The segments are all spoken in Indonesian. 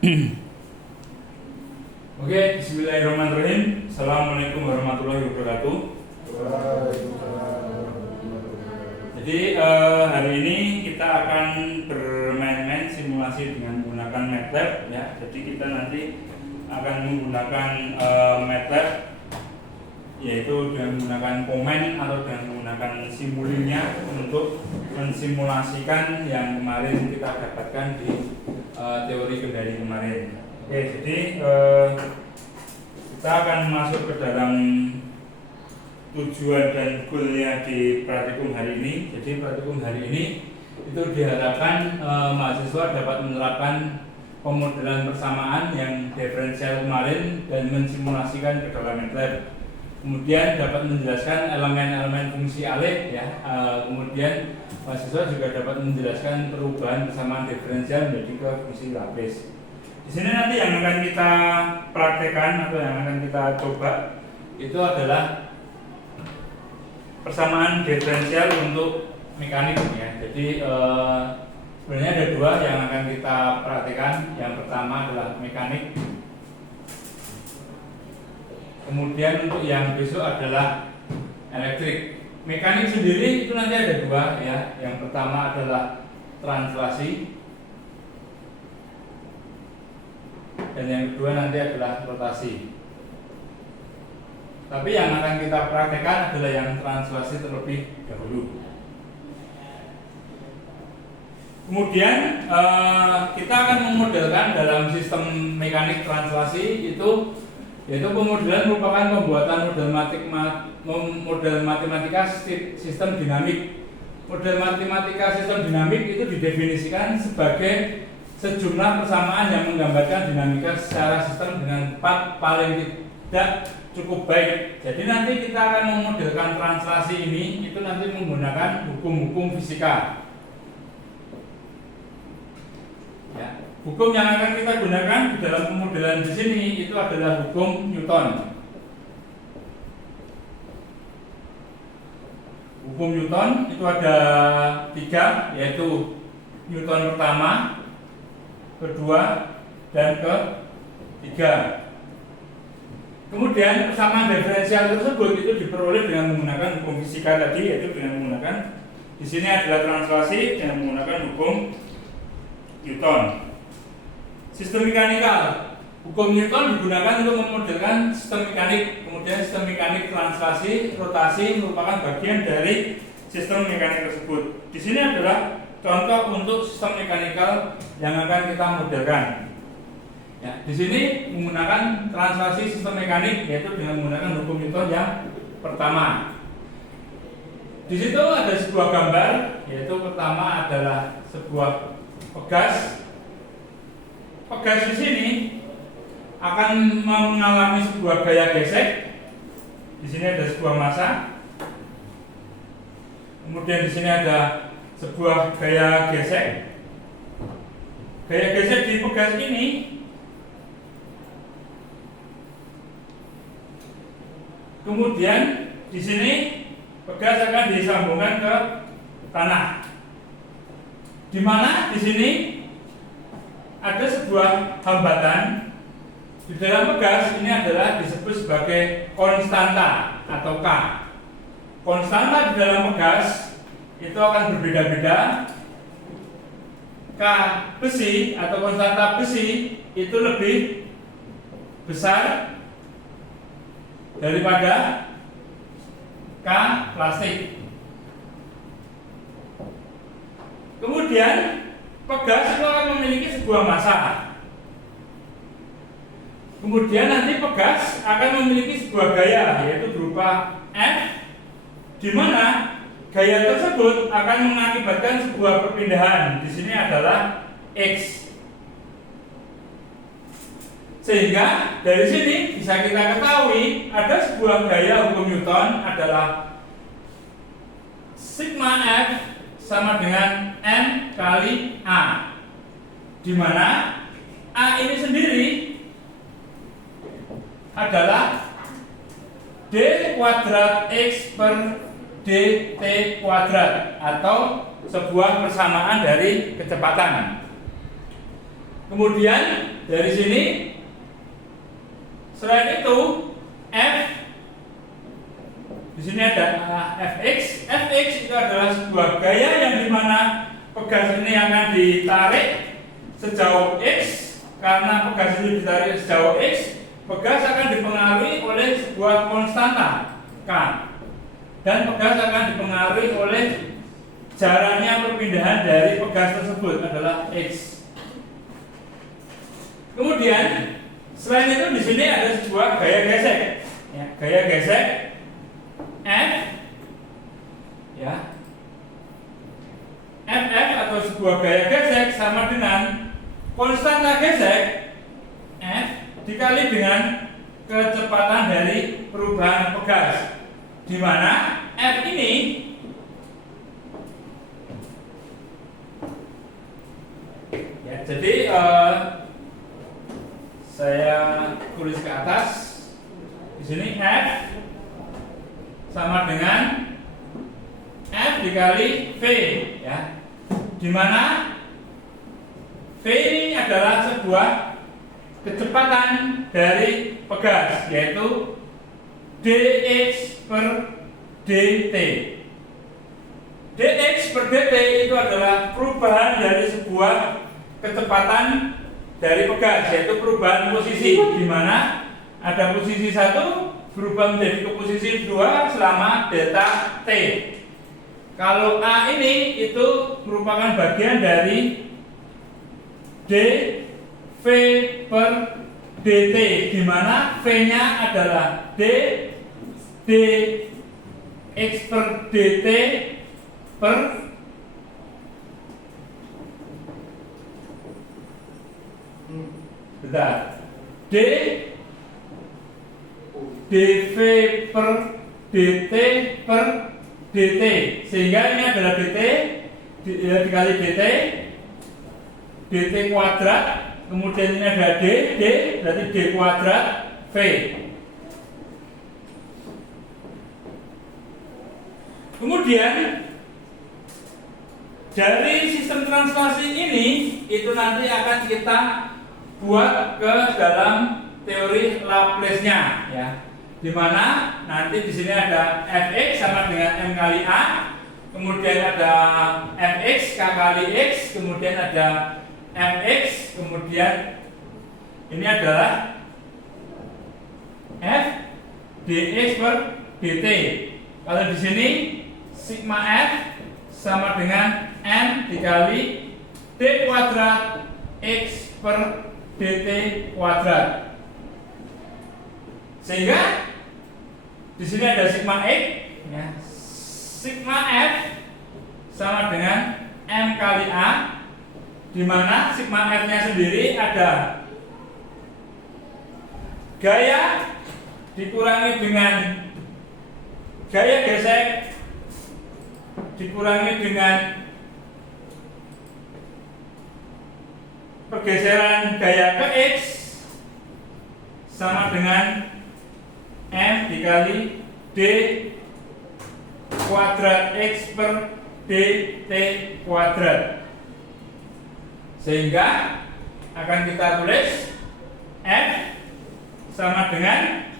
Oke, bismillahirrahmanirrahim. Assalamualaikum warahmatullahi wabarakatuh. Jadi hari ini kita akan bermain-main simulasi dengan menggunakan MATLAB ya. Jadi kita nanti akan menggunakan MATLAB, yaitu dengan menggunakan komen atau dengan menggunakan simulinya untuk mensimulasikan yang kemarin kita dapatkan di teori kendali kemarin. Oke, jadi kita akan masuk ke dalam tujuan dan goalnya di praktikum hari ini. Jadi praktikum hari ini itu diharapkan mahasiswa dapat menerapkan pemodelan persamaan yang diferensial kemarin dan mensimulasikan ke dalam MATLAB. Kemudian dapat menjelaskan elemen-elemen fungsi alih ya. Kemudian mahasiswa juga dapat menjelaskan perubahan persamaan diferensial menjadi ke fungsi lapis. Di sini nanti yang akan kita praktekkan atau yang akan kita coba itu adalah persamaan diferensial untuk mekanik ya. Jadi sebenarnya ada dua yang akan kita praktekkan. Yang pertama adalah mekanik. Kemudian untuk yang besok adalah elektrik. Mekanik sendiri itu nanti ada dua ya. Yang pertama adalah translasi dan yang kedua nanti adalah rotasi. Tapi yang akan kita praktekkan adalah yang translasi terlebih dahulu. Kemudian kita akan memodelkan dalam sistem mekanik translasi itu, yaitu pemodelan merupakan pembuatan model matematika sistem dinamik. Model matematika sistem dinamik itu didefinisikan sebagai sejumlah persamaan yang menggambarkan dinamika secara sistem dengan tepat, paling tidak cukup baik. Jadi nanti kita akan memodelkan translasi ini itu nanti menggunakan hukum-hukum fisika. Ya. Hukum yang akan kita gunakan di dalam pemodelan di sini itu adalah hukum Newton. Hukum Newton itu ada tiga, yaitu Newton pertama, kedua, dan ketiga. Kemudian persamaan diferensial tersebut itu diperoleh dengan menggunakan hukum fisika tadi, yaitu dengan menggunakan di sini adalah translasi dengan menggunakan hukum Newton. Sistem mekanikal, hukum Newton digunakan untuk memodelkan sistem mekanik. Kemudian sistem mekanik translasi, rotasi merupakan bagian dari sistem mekanik tersebut. Di sini adalah contoh untuk sistem mekanikal yang akan kita modelkan. Ya, di sini menggunakan translasi sistem mekanik, yaitu dengan menggunakan hukum Newton yang pertama. Di situ ada sebuah gambar, yaitu pertama adalah sebuah pegas. Pegas di sini akan mengalami sebuah gaya gesek. Di sini ada sebuah massa. Kemudian di sini ada sebuah gaya gesek. Gaya gesek di pegas ini kemudian di sini pegas akan disambungkan ke tanah. Di mana di sini ada sebuah hambatan di dalam pegas ini adalah disebut sebagai konstanta atau K. Konstanta di dalam pegas itu akan berbeda-beda. K besi atau konstanta besi itu lebih besar daripada K plastik. Kemudian pegas itu akan memiliki sebuah massa. Kemudian nanti pegas akan memiliki sebuah gaya, yaitu berupa F, di mana gaya tersebut akan mengakibatkan sebuah perpindahan. Di sini adalah X. Sehingga dari sini bisa kita ketahui ada sebuah gaya hukum Newton adalah sigma F sama dengan M kali A, di mana A ini sendiri adalah D kuadrat X per dt kuadrat atau sebuah persamaan dari kecepatan. Kemudian dari sini selain itu f di sini ada fx. Fx itu adalah sebuah gaya yang dimana pegas ini akan ditarik sejauh x. Karena pegas ini ditarik sejauh x, pegas akan dipengaruhi oleh sebuah konstanta k, dan pegas akan dipengaruhi oleh jaraknya perpindahan dari pegas tersebut adalah x. Kemudian selain itu di sini ada sebuah gaya gesek, ya, gaya gesek f, ya, ff atau sebuah gaya gesek sama dengan konstanta gesek f dikali dengan kecepatan dari perubahan pegas, di mana f ini ya, jadi saya tulis ke atas di sini f sama dengan f dikali v, ya, di mana v ini adalah sebuah kecepatan dari pegas, yaitu dx per dt. dx per dt itu adalah perubahan dari sebuah kecepatan dari pegas, yaitu perubahan posisi, di mana ada posisi 1 berubah menjadi ke posisi 2 selama delta t. Kalau a ini itu merupakan bagian dari dv per dt, di mana v-nya adalah dx per dt per dv per dt per dt, sehingga ini adalah dt dikali dt kuadrat, kemudian ini ada d berarti d kuadrat v. Kemudian dari sistem translasi ini itu nanti akan kita buat ke dalam teori Laplace-nya, ya, di mana nanti di sini ada fx sama dengan m kali a, kemudian ada fx k kali x, kemudian ada fx, kemudian ini adalah f dx per dt. Kalau di sini sigma f sama dengan m dikali d kuadrat x per dt kuadrat, sehingga di sini ada sigma x, ya, sigma f sama dengan m kali a, di mana sigma f-nya sendiri ada gaya dikurangi dengan gaya gesek dikurangi dengan pergeseran gaya ke x sama dengan m dikali d kuadrat x per dt kuadrat, sehingga akan kita tulis f sama dengan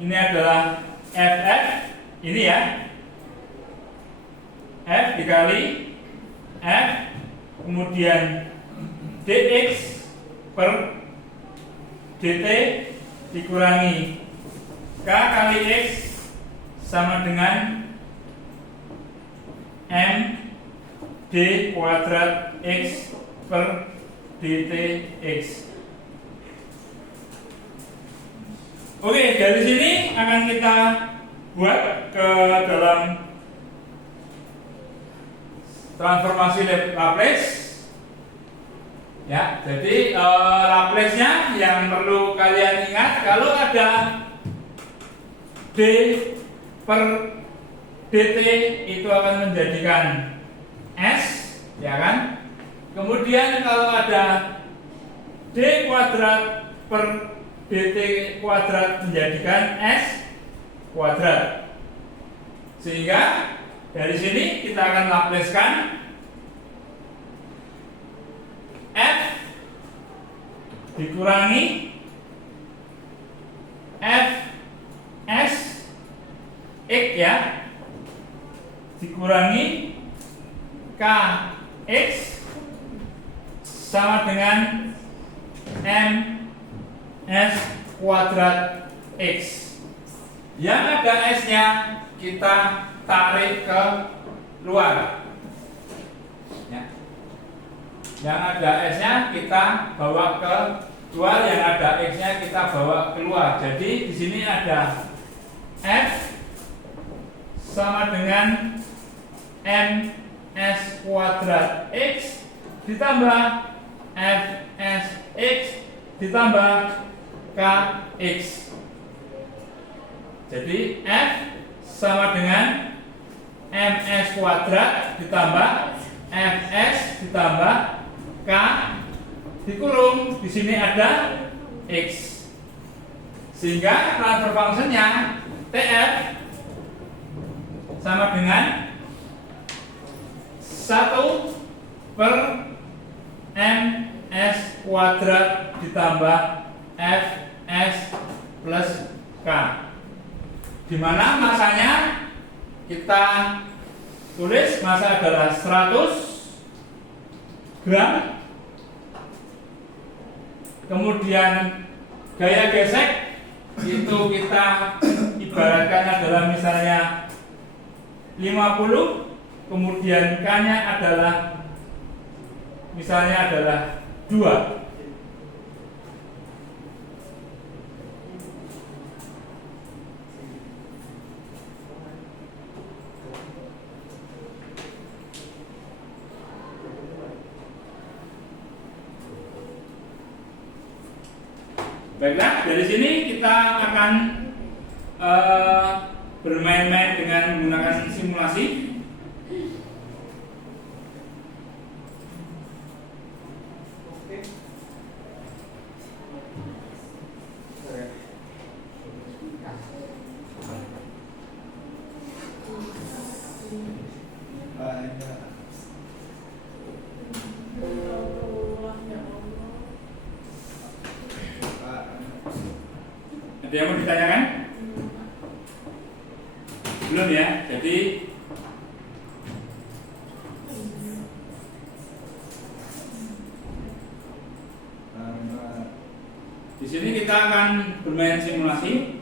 ini adalah ff ini, ya, f dikali f kemudian dx per dt dikurangi k kali x sama dengan m d kuadrat x per dt x. Oke, dari sini akan kita buat ke dalam transformasi Laplace. Ya, jadi Laplace-nya yang perlu kalian ingat, kalau ada d per dt itu akan menjadikan s, ya kan? Kemudian kalau ada d kuadrat per dt kuadrat menjadikan s kuadrat, sehingga dari sini kita akan Laplace-kan dikurangi f s x ya, dikurangi k x sama dengan m s kuadrat x. Yang ada s nya kita tarik ke luar ya. Yang ada s nya kita bawa ke luar, yang ada x nya kita bawa keluar. Jadi di sini ada f sama dengan m s kuadrat x ditambah f s x ditambah k x. Jadi f sama dengan ms kuadrat ditambah fs ditambah k dikurung di sini ada x, sehingga transfer functionnya tf sama dengan 1 per ms kuadrat ditambah fs plus k, dimana masanya kita tulis massa adalah 100 gram, kemudian gaya gesek itu kita ibaratkan adalah misalnya 50, kemudian k-nya adalah misalnya adalah 2. Baiklah, dari sini kita akan bermain-main dengan menggunakan simulasi. Ada yang mau ditanyakan? Belum ya? Jadi di sini kita akan bermain simulasi.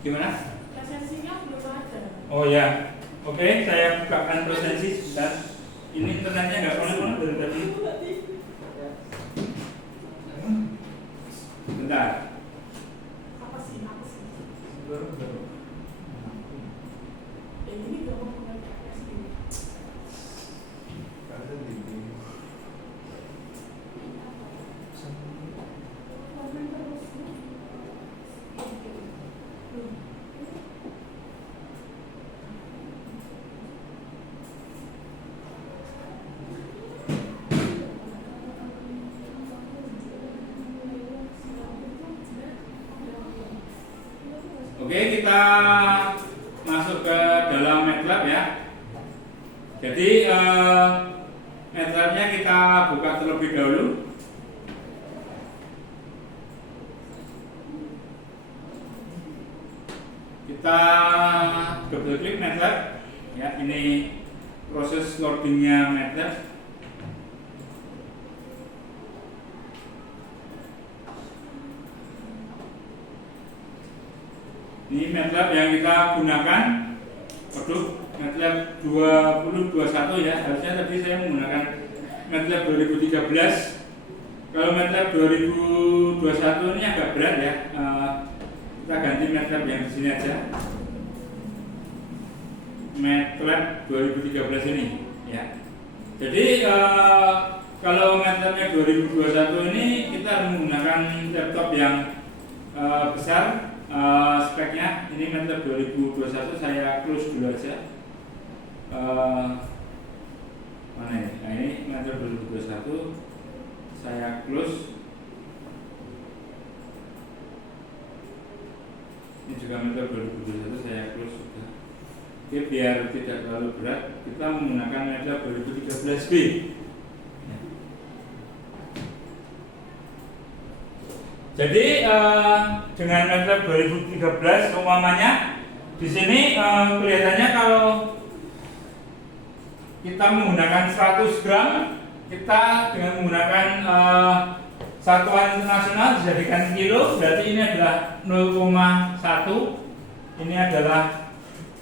Gimana? Presensinya belum ada. Oh ya, oke, saya bukakan presensi sebentar. Ini internetnya nggak konek-konek dari tadi. Bentar. Apa sih? Ini belum mau PS ini. Oke, kita masuk ke dalam MATLAB ya. Jadi MATLAB-nya kita buka terlebih dahulu. Kita double klik MATLAB ya. Ini proses loadingnya MATLAB. Ini MATLAB yang kita gunakan. Waduh, MATLAB 2021 ya. Harusnya tadi saya menggunakan MATLAB 2013. Kalau MATLAB 2021 ini agak berat ya. Kita ganti MATLAB yang di sini aja. MATLAB 2013 ini ya. Jadi kalau MATLAB-nya 2021 ini kita menggunakan laptop yang besar. Speknya ini MATLAB 2021 saya close dulu aja. Mana ini? Nah, ini MATLAB 2021 saya close. Ini juga MATLAB 2021 saya close juga. Oke, biar tidak terlalu berat, kita menggunakan MATLAB 2013B. Jadi dengan MATLAB 2013 umpamanya di sini kelihatannya kalau kita menggunakan 100 gram, kita dengan menggunakan satuan internasional dijadikan kilo, berarti ini adalah 0,1, ini adalah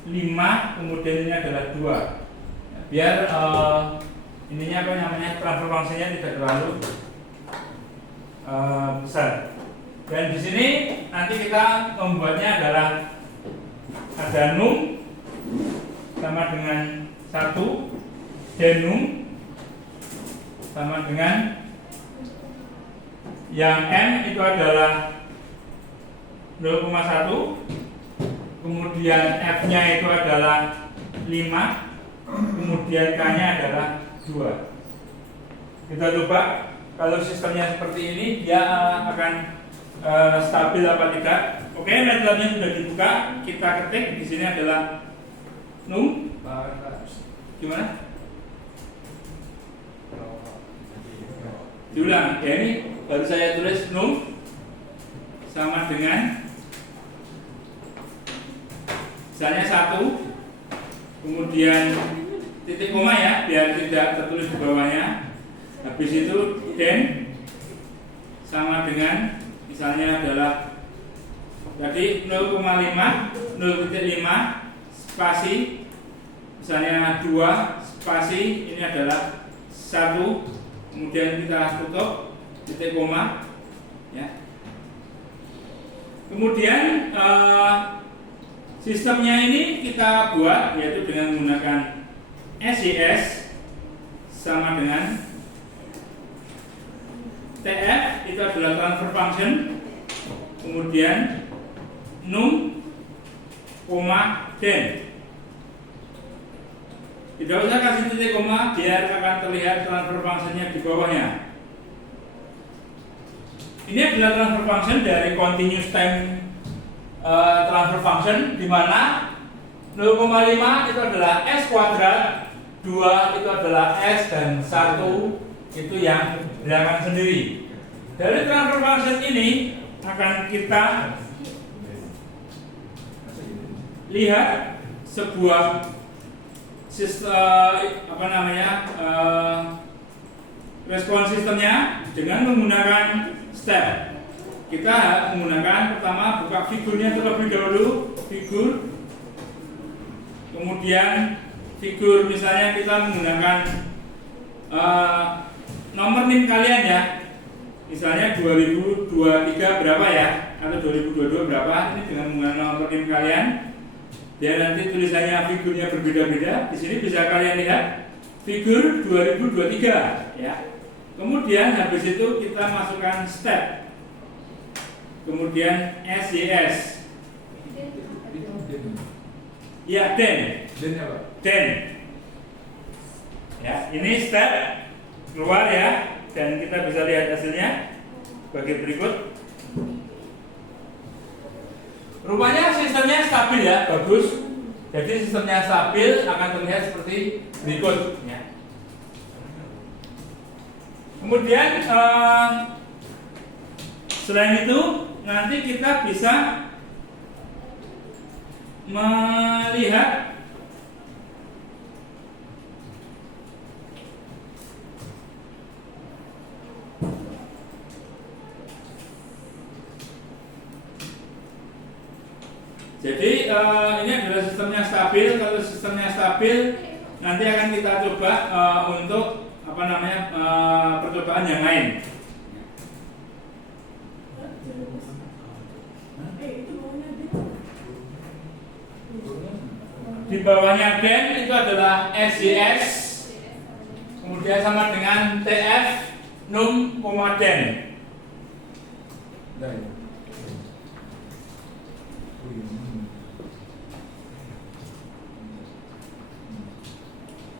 5, kemudian ini adalah 2. Biar ininya apa namanya, transfer fungsinya tidak terlalu besar. Dan di sini nanti kita membuatnya adalah ada num sama dengan 1, denum sama dengan yang n itu adalah 0,1, kemudian f-nya itu adalah 5, kemudian k-nya adalah 2. Kita coba kalau sistemnya seperti ini dia akan stabil apa tidak. Oke, MATLAB-nya sudah dibuka, kita ketik di sini adalah num. Gimana? Diulang, ya ini baru saya tulis num sama dengan misalnya 1, kemudian titik koma ya, biar tidak tertulis di bawahnya. Habis itu den sama dengan misalnya adalah tadi 0,5, 0,5 spasi, misalnya 2 spasi, ini adalah 1, kemudian kita tutup titik koma ya. Kemudian sistemnya ini kita buat yaitu dengan menggunakan SIS sama dengan TF, itu adalah transfer function, kemudian num, den. Tidak usah kasih titik koma, biar akan terlihat transfer function-nya di bawahnya. Ini adalah transfer function dari continuous time transfer function, di mana 0,5 itu adalah S kuadrat, 2 itu adalah S, dan 1 itu yang gerakan sendiri. Dari transfer function ini akan kita lihat sebuah sistem respon sistemnya dengan menggunakan step. Kita menggunakan pertama buka figurnya terlebih dahulu, figur, kemudian figur misalnya kita menggunakan nomor NIM kalian ya, misalnya 2023 berapa ya, atau 2022 berapa, ini dengan menggunakan nomor NIM kalian. Dia nanti tulisannya figurnya berbeda-beda. Di sini bisa kalian lihat figur 2023 ya. Kemudian habis itu kita masukkan step. Kemudian SIS. Ya, den. Den apa? Den. Ya, ini step keluar ya, dan kita bisa lihat hasilnya sebagai berikut. Rupanya sistemnya stabil ya, bagus. Jadi sistemnya stabil akan terlihat seperti berikut ya. Kemudian selain itu nanti kita bisa melihat jadi ini adalah sistemnya stabil. Kalau sistemnya stabil, nanti akan kita coba untuk percobaan yang lain. Di bawahnya den itu adalah SIS, kemudian sama dengan TF, num, den.